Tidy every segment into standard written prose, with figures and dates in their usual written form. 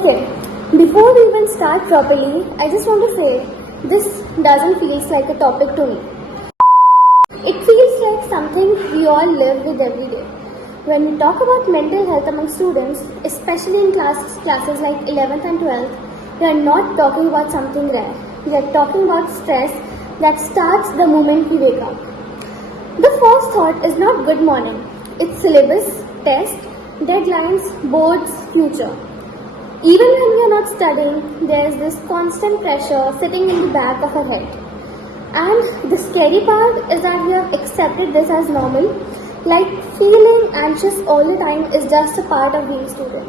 Okay, before we even start properly, I just want to say this doesn't feel like a topic to me. It feels like something we all live with every day. When we talk about mental health among students, especially in classes like 11th and 12th, we are not talking about something rare. We are talking about stress that starts the moment we wake up. The first thought is not good morning. It's syllabus, test, deadlines, boards, future. Even when we are not studying, there is this constant pressure sitting in the back of our head. And the scary part is that we have accepted this as normal, like feeling anxious all the time is just a part of being a student.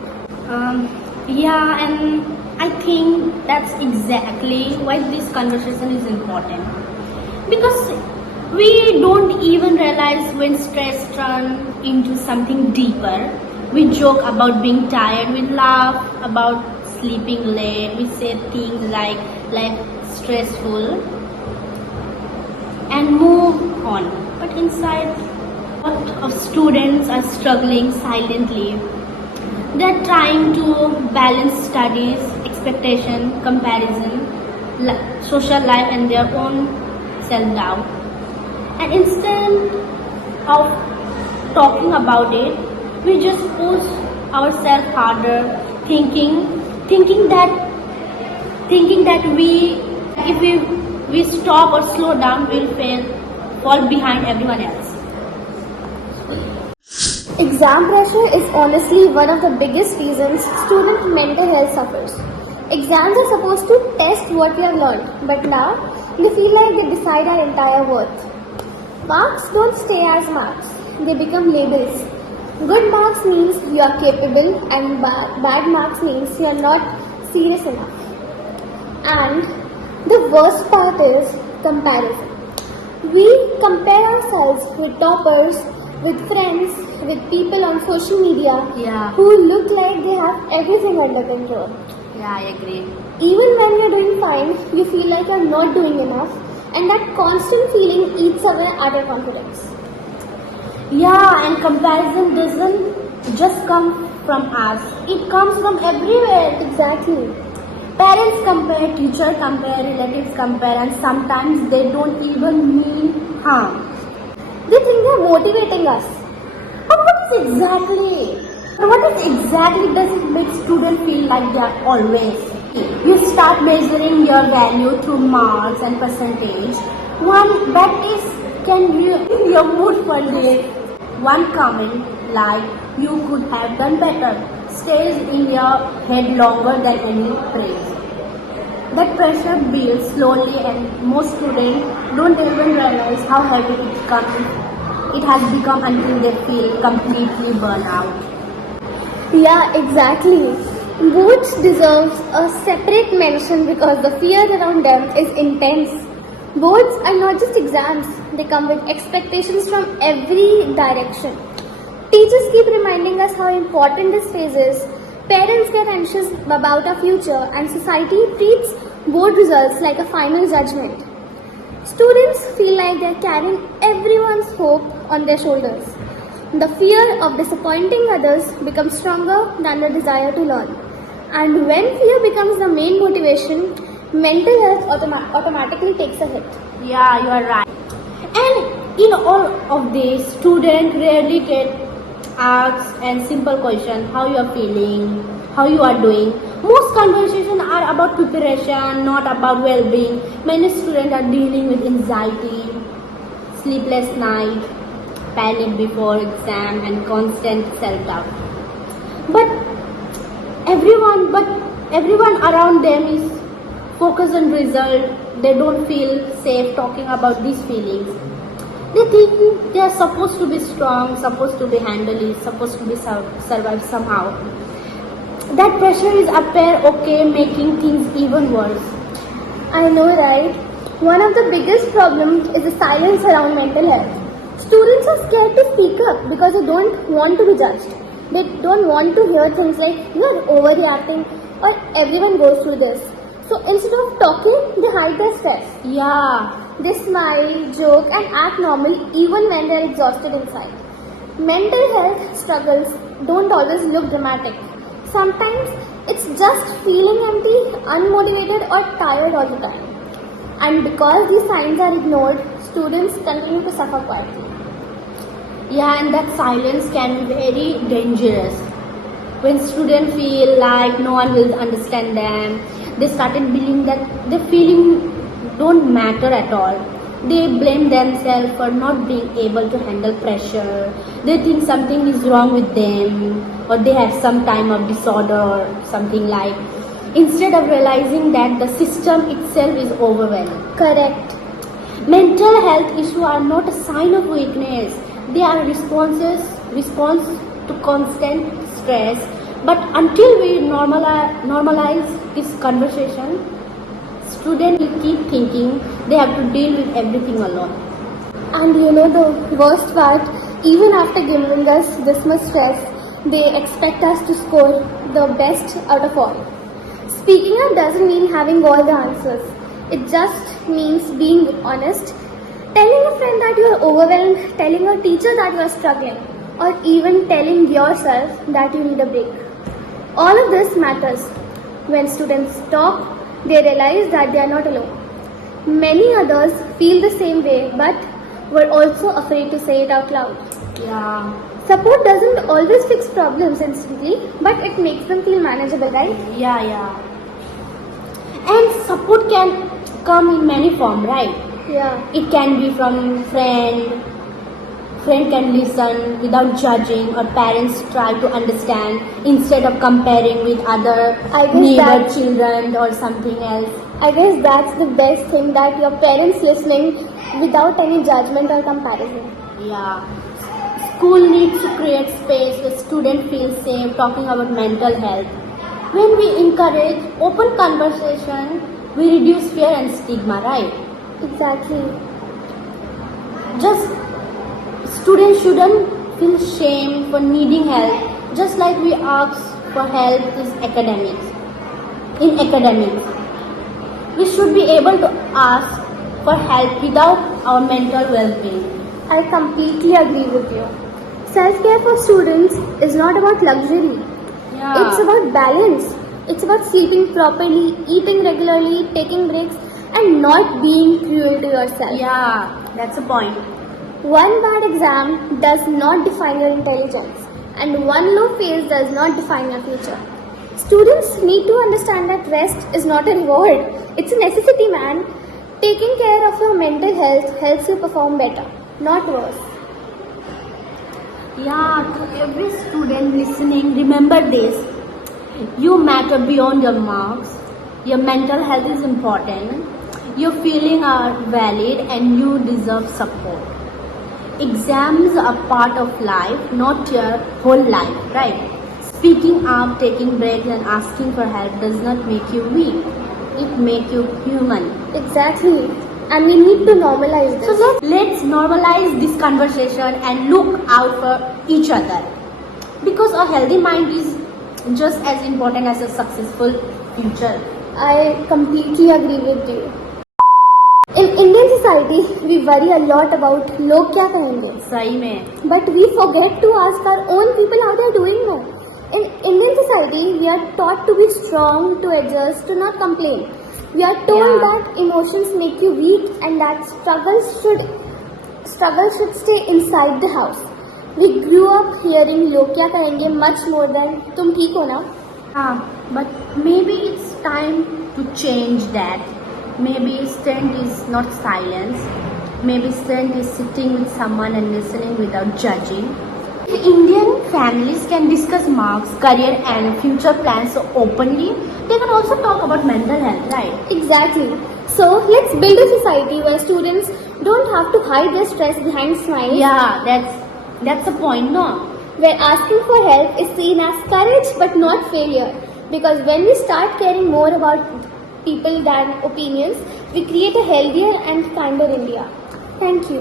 Yeah, and I think that's exactly why this conversation is important. Because we don't even realize when stress turns into something deeper. We joke about being tired, we laugh about sleeping late, we say things like stressful and move on. But inside, a lot of students are struggling silently. They're trying to balance studies, expectation, comparison, social life and their own self-doubt. And instead of talking about it, we just push ourselves harder, thinking that if we stop or slow down, we'll fall behind everyone else. Exam pressure is honestly one of the biggest reasons student mental health suffers. Exams are supposed to test what we have learned, but now they feel like they decide our entire worth. Marks don't stay as marks, they become labels. Good marks means you are capable and bad marks means you are not serious enough. And the worst part is comparison. We compare ourselves with toppers, with friends, with people on social media who look like they have everything under control. Yeah, I agree. Even when you're doing fine, you feel like you're not doing enough, and that constant feeling eats away at your confidence. Yeah, and comparison doesn't just come from us, it comes from everywhere. Exactly. Parents compare, teachers compare, relatives compare, and sometimes they don't even mean harm. They think they're motivating us. But what is exactly does it make students feel like they are always? You start measuring your value through marks and percentage. One bad case can ruin your mood for days. One comment like you could have done better stays in your head longer than any praise. That pressure builds slowly and most students don't even realize how heavy it has become until they feel completely burned out. Yeah, exactly. Boards deserves a separate mention because the fear around them is intense. Boards are not just exams, they come with expectations from every direction. Teachers keep reminding us how important this phase is. Parents get anxious about our future, and society treats board results like a final judgment. Students feel like they're carrying everyone's hope on their shoulders. The fear of disappointing others becomes stronger than the desire to learn. And when fear becomes the main motivation, mental health automatically takes a hit. Yeah, you are right. And in all of this, students rarely get asked a simple question: how you are feeling, how you are doing. Most conversations are about preparation, not about well-being. Many students are dealing with anxiety, sleepless night, panic before exam, and constant self-doubt. But everyone around them is focused on result. They don't feel safe talking about these feelings. They think they are supposed to be strong, supposed to be handle it, supposed to be survive somehow. That pressure is appear okay, making things even worse. I know, right? One of the biggest problems is the silence around mental health. Students are scared to speak up because they don't want to be judged. They don't want to hear things like you're overreacting or everyone goes through this. So instead of talking, they hide their stress. Yeah. They smile, joke, and act normal even when they're exhausted inside. Mental health struggles don't always look dramatic. Sometimes It's just feeling empty, unmotivated, or tired all the time. And because these signs are ignored, students continue to suffer quietly. Yeah, and that silence can be very dangerous. When students feel like no one will understand them, they started believing that their feeling don't matter at all. They blame themselves for not being able to handle pressure. They think something is wrong with them, or they have some kind of disorder or something like. Instead of realizing that the system itself is overwhelmed. Correct. Mental health issues are not a sign of weakness. They are response to constant stress. But until we normalize this conversation, students will keep thinking they have to deal with everything alone. And you know the worst part, even after giving us this much stress, they expect us to score the best out of all. Speaking up doesn't mean having all the answers. It just means being honest, telling a friend that you are overwhelmed, telling a teacher that you are struggling, or even telling yourself that you need a break. All of this matters. When students talk, they realize that they are not alone. Many others feel the same way but were also afraid to say it out loud. Yeah. Support doesn't always fix problems instantly, but it makes them feel manageable, right? Yeah. And support can come in many forms, right? Yeah. It can be from friend can listen without judging, or parents try to understand instead of comparing with other I guess neighbor that- children or something else. I guess that's the best thing, that your parents listening without any judgment or comparison. Yeah. School needs to create space where students feel safe talking about mental health. When we encourage open conversation, we reduce fear and stigma, right? Exactly. Just students shouldn't feel shame for needing help, just like we ask for help in academics. We should be able to ask for help without our mental well-being. I completely agree with you. Self-care for students is not about luxury. It's about balance. It's about sleeping properly, eating regularly, taking breaks, and not being cruel to yourself. Yeah, that's a point. One bad exam does not define your intelligence, and one low phase does not define your future. Students need to understand that rest is not a reward, it's a necessity, man. Taking care of your mental health helps you perform better, not worse. Yeah, to every student listening, remember this. You matter beyond your marks. Your mental health is important. Your feelings are valid and you deserve support. Exams are part of life, not your whole life, right? Speaking up, taking breaks and asking for help does not make you weak. It makes you human. Exactly. And we need to normalize this. So let's normalize this conversation and look out for each other. Because a healthy mind is just as important as a successful future. I completely agree with you. In Indian society, we worry a lot about log kya kahenge. सही में. But we forget to ask our own people how they are doing now. In Indian society, we are taught to be strong, to adjust, to not complain. We are told that emotions make you weak and that struggle should stay inside the house. We grew up hearing log kya kahenge much more than tum theek ho na. But maybe it's time to change that. Maybe strength is not silence. Maybe strength is sitting with someone and listening without judging. Indian families can discuss marks, career and future plans so openly. They can also talk about mental health, right? Exactly. So let's build a society where students don't have to hide their stress behind smiles. Yeah, that's the point, no? Where asking for help is seen as courage but not failure. Because when we start caring more about people than opinions, we create a healthier and kinder India. Thank you.